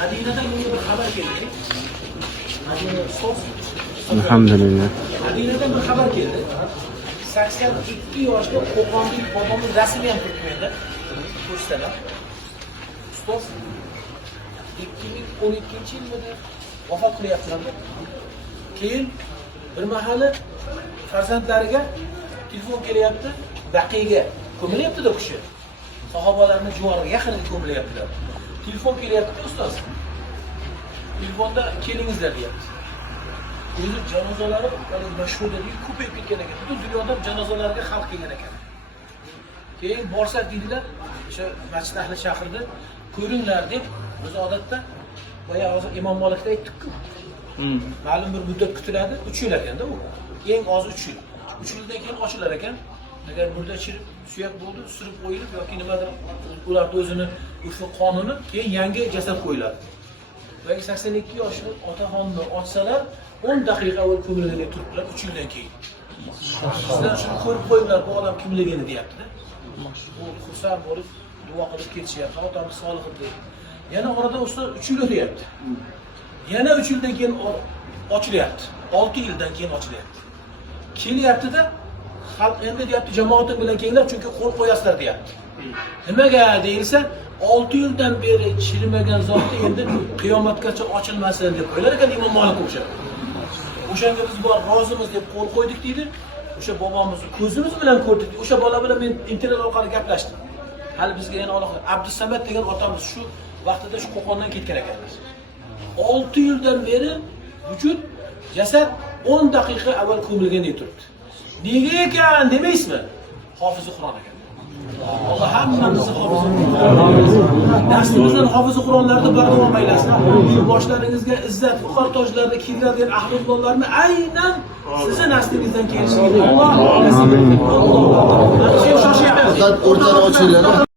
Madinadan menga bir xabar keldi. Madina so'z. Alhamdulillah. Madinadan bir xabar keldi. 82 yoshda Qo'qonlik bobomiz rasmiy ham turibdi. Pochtadan. Ustoz 2012-yilda vafot qilyaptilar. Keyin bir mahali farzandlariga telefon kelyapti, Baqiyaga ko'milyapti-da u kishi. Sahobalarning juvoriga yaqiniga ko'milyaptilar. Telefon kelyapti, ustoz. Telefonda kelingizlar deyapti. O'zi janozalari mashhur dediyu ko'payib ketgan ekan. Butun dunyodan janozalarga xalq kelgan ekan. Keyin borsak deydilar, o'sha masjid ahli chaqirdi, ko'ringlar deb, o'zi odatda boya hozir Imom Malikda aytdik-ku. Ma'lum bir muddat kutiladi, 3 yil ekanda u. Eng ozi 3 yil. 3 yildan keyin ochilar ekan. Agar murda chirib, suyak bo'ldi, surib qo'yilib yoki nimadir ularning o'zini urfi qonuni, keyin yangi jasad qo'yiladi. Va 82 yoshli otaxonni ochsalar 10 daqiqa avval ko'milgani turibdilar 3 yildan keyin. Sizlar shuni ko'rib qo'yinglar, bu odam kimligini deyapti-da. Bu xursand bo'lib duo qilib ketishyapti, otamiz solih deb. Yana oradan ustoz 3 yil o'tyapti. Yana 3 yildan keyin ochilyapti. 6 yildan keyin ochilyapti. Kelyapti-da, xalq endi deyapti, jamoating bilan kelinglar, chunki qo'l qo'yasizlar deyapti. Nimaga deyilsa, 6 yildan beri chirimagan zotni endi qiyomatgacha ochilmasin deb qo'ylar ekan Imom Malik o'xshab. O'shanga biz bor rozimiz deb qo'l qo'ydik deydi. O'sha bobomizni ko'zimiz bilan ko'rdik. O'sha bola bilan men internet orqali gaplashdim. Hali bizga yana Alloh Abdusamad degan otamiz shu vaqtida shu Qo'qondan ketgan ekanlar. 6 yildan beri vujud jasad 10 daqiqa avval ko'milgandek turibdi. Nega ekan demaysizmi? Hofizi Qur'on ekan. Alloh hammamizni hofizi Qur'on. Dastimizdan hofizi Qur'onlarni bardavom aylasin. Boshlaringizga izzat, faxr tojlarni kiydiradigan ahlullohlarni aynan sizning naslingizdan kelishiga Alloh nasib etsin. Alloh. Shoshayapti. O'rtani ochinglar.